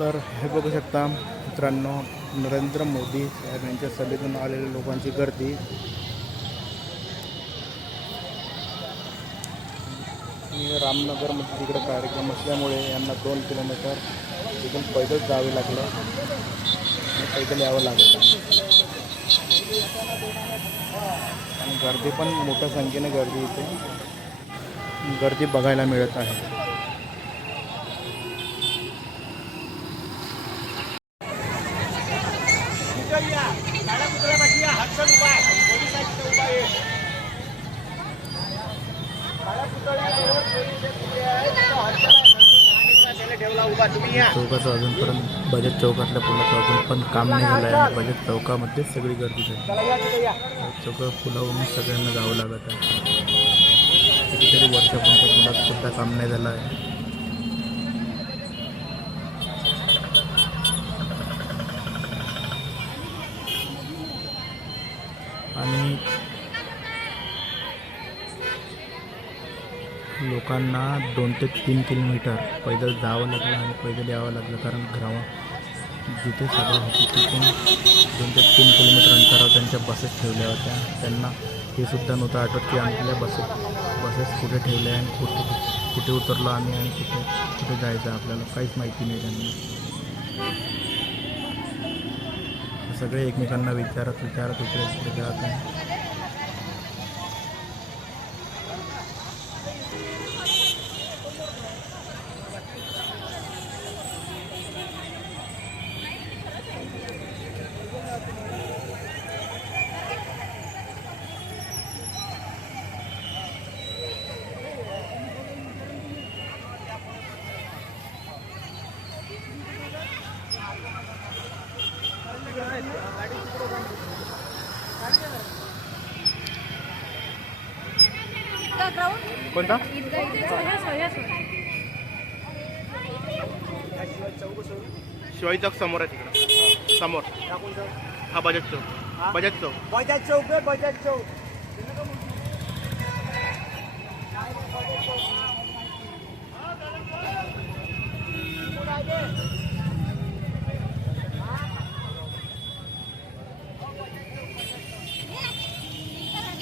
तर हे बघू शकता मित्रांनो, नरेंद्र मोदी साहेब यांच्या सभेतून आलेल्या लोकांची गर्दी. रामनगरमध्ये तिकडे कार्यक्रम असल्यामुळे यांना 2 किलोमीटर तिथून पैदल जावे लागलं आणि पैदल यावं लागलं. आणि गर्दी पण मोठ्या संख्येने गर्दी बघायला मिळत आहे. चौकाचं अजूनपर्यंत बजेट चौकातल्या पुलाचं अजून पण काम नाही झालं आहे. बजेट चौकामध्येच सगळी गर्दी झाली. चौका पुलावरून सगळ्यांना जावं लागत आहे. कितीतरी वर्षापासून त्या पुलात सुद्धा काम नाही झालं आहे. आणि लोकांना 2 ते 3 किलोमीटर पैदल जावं लागलं आणि पैदल यावं लागलं, कारण जिथे सभा होती तिथून 2 ते 3 किलोमीटर अंतरावर त्यांच्या बसेस ठेवल्या होत्या. त्यांना हे सुद्धा नव्हतं आठवत की आपल्या बसेस कुठे ठेवल्या आणि कुठे उतरलो आम्ही आणि कुठे जायचं आपल्याला काहीच माहिती नाही त्यांना. सगळे एकमेकांना विचारत इकडे जात आहे. कोणता शिवाजी चौक समोर आहे, तिकडे समोर. हा बजाज चौक.